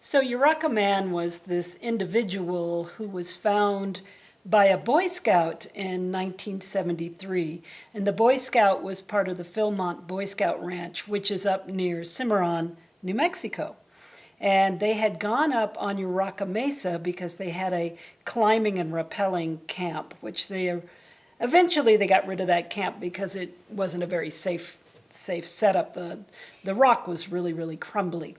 So Uracca Man was this individual who was found by a Boy Scout in 1973. And the Boy Scout was part of the Philmont Boy Scout Ranch, which is up near Cimarron, New Mexico. And they had gone up on Uracca Mesa because they had a climbing and rappelling camp, which eventually they got rid of that camp because it wasn't a very safe setup. The rock was really, really crumbly.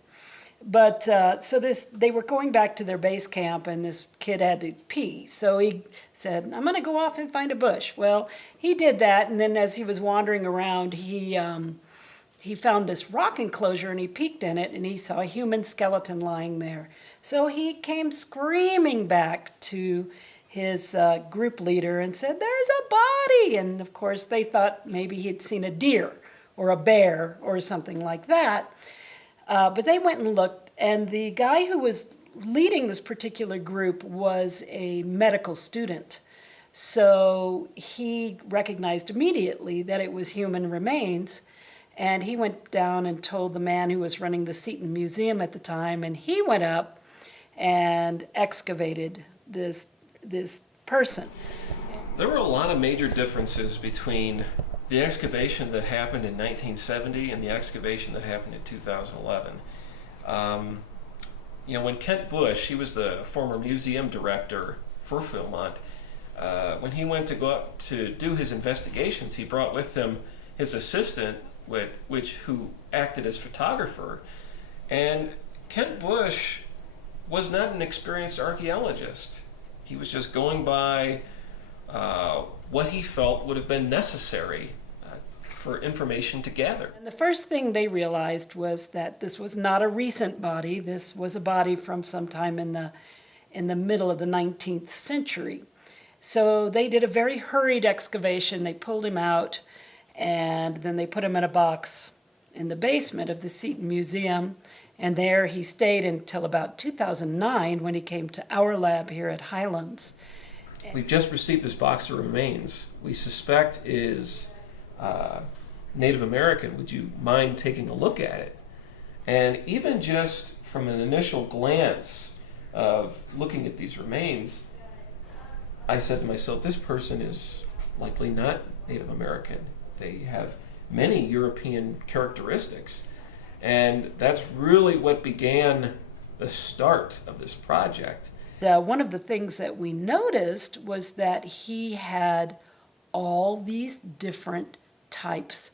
But they were going back to their base camp, and this kid had to pee. So he said, I'm going to go off and find a bush. Well, he did that, and then as he was wandering around, he found this rock enclosure, and he peeked in it, and he saw a human skeleton lying there. So he came screaming back to his group leader and said, there's a body! And of course, they thought maybe he'd seen a deer or a bear or something like that. But they went and looked, and the guy who was leading this particular group was a medical student. So he recognized immediately that it was human remains, and he went down and told the man who was running the Seton Museum at the time, and he went up and excavated this person. There were a lot of major differences between the excavation that happened in 1970 and the excavation that happened in 2011. When Kent Bush, he was the former museum director for Philmont, when he went to go up to do his investigations, he brought with him his assistant, who acted as photographer. And Kent Bush was not an experienced archaeologist. He was just going by what he felt would have been necessary for information to gather. And the first thing they realized was that this was not a recent body. This was a body from sometime in the middle of the 19th century. So they did a very hurried excavation. They pulled him out, and then they put him in a box in the basement of the Seton Museum. And there he stayed until about 2009 when he came to our lab here at Highlands. We've just received this box of remains we suspect is Native American. Would you mind taking a look at it? And even just from an initial glance of looking at these remains, I said to myself, this person is likely not Native American. They have many European characteristics. And that's really what began the start of this project. One of the things that we noticed was that he had all these different types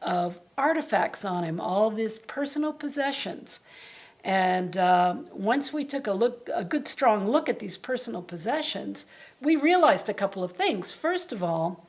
of artifacts on him, all these personal possessions. And once we took a good strong look at these personal possessions, we realized a couple of things. First of all,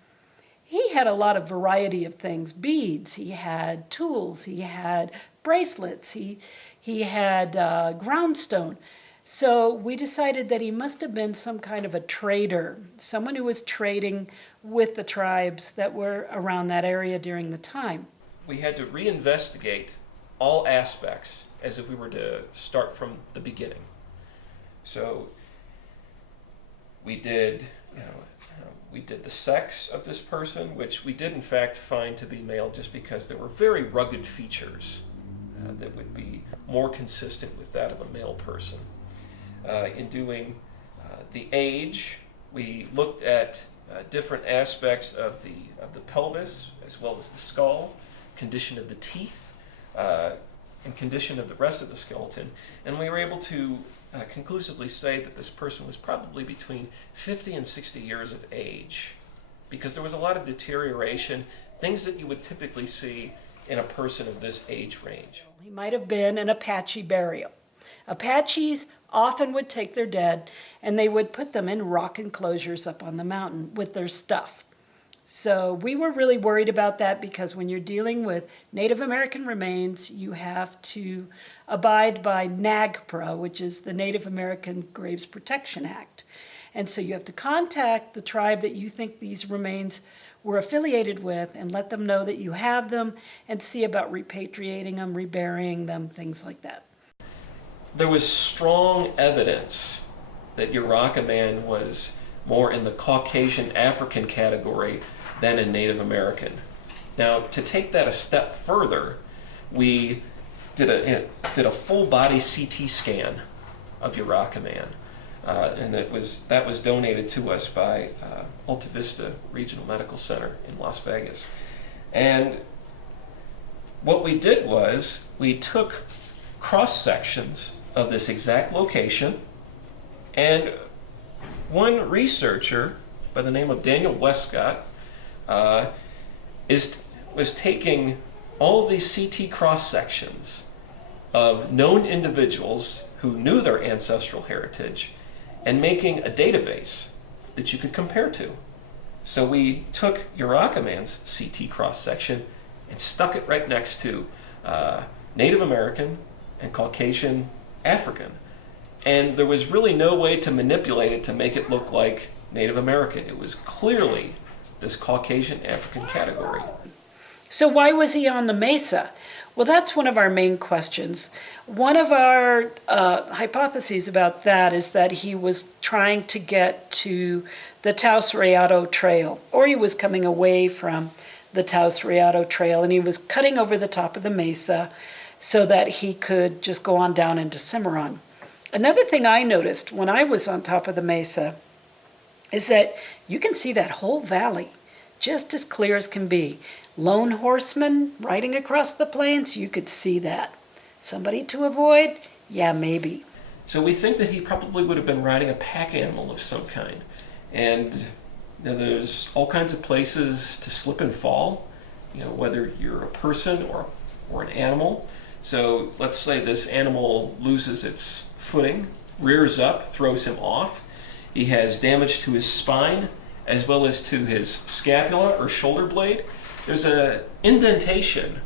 he had a lot of variety of things, beads, he had tools, he had bracelets, he had groundstone. So we decided that he must have been some kind of a trader, someone who was trading with the tribes that were around that area during the time. We had to reinvestigate all aspects as if we were to start from the beginning. So we did, we did the sex of this person, which we did in fact find to be male just because there were very rugged features that would be more consistent with that of a male person. In doing the age, we looked at different aspects of the pelvis as well as the skull, condition of the teeth, and condition of the rest of the skeleton, and we were able to conclusively say that this person was probably between 50 and 60 years of age, because there was a lot of deterioration, things that you would typically see in a person of this age range. He might have been an Apache burial. Apaches often would take their dead and they would put them in rock enclosures up on the mountain with their stuff. So we were really worried about that because when you're dealing with Native American remains, you have to abide by NAGPRA, which is the Native American Graves Protection Act. And so you have to contact the tribe that you think these remains were affiliated with and let them know that you have them and see about repatriating them, reburying them, things like that. There was strong evidence that Uracca Man was more in the Caucasian African category than in Native American. Now, to take that a step further, we did a full body CT scan of Uracca Man, and that was donated to us by Alta Vista Regional Medical Center in Las Vegas. And what we did was we took cross sections of this exact location, and one researcher by the name of Daniel Westcott was taking all of these CT cross sections of known individuals who knew their ancestral heritage and making a database that you could compare to. So we took Uracca Man's CT cross section and stuck it right next to Native American and Caucasian African. And there was really no way to manipulate it to make it look like Native American. It was clearly this Caucasian African category. So why was he on the mesa? Well, that's one of our main questions. One of our hypotheses about that is that he was trying to get to the Taos Rayado Trail, or he was coming away from the Taos Rayado Trail, and he was cutting over the top of the mesa so that he could just go on down into Cimarron. Another thing I noticed when I was on top of the mesa is that you can see that whole valley just as clear as can be. Lone horsemen riding across the plains, you could see that. Somebody to avoid? Yeah, maybe. So we think that he probably would have been riding a pack animal of some kind. And there's all kinds of places to slip and fall, whether you're a person or an animal. So let's say this animal loses its footing, rears up, throws him off. He has damage to his spine as well as to his scapula or shoulder blade. There's an indentation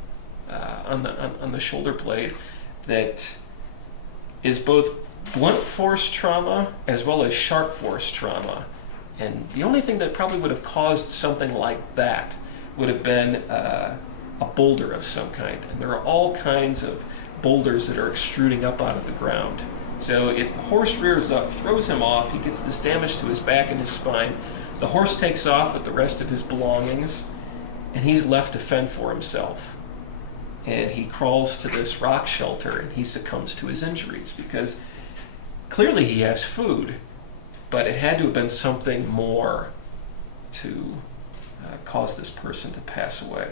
on the shoulder blade that is both blunt force trauma as well as sharp force trauma. And the only thing that probably would have caused something like that would have been a boulder of some kind. And there are all kinds of boulders that are extruding up out of the ground. So if the horse rears up, throws him off, he gets this damage to his back and his spine, the horse takes off with the rest of his belongings, and he's left to fend for himself. And he crawls to this rock shelter and he succumbs to his injuries because clearly he has food, but it had to have been something more to cause this person to pass away.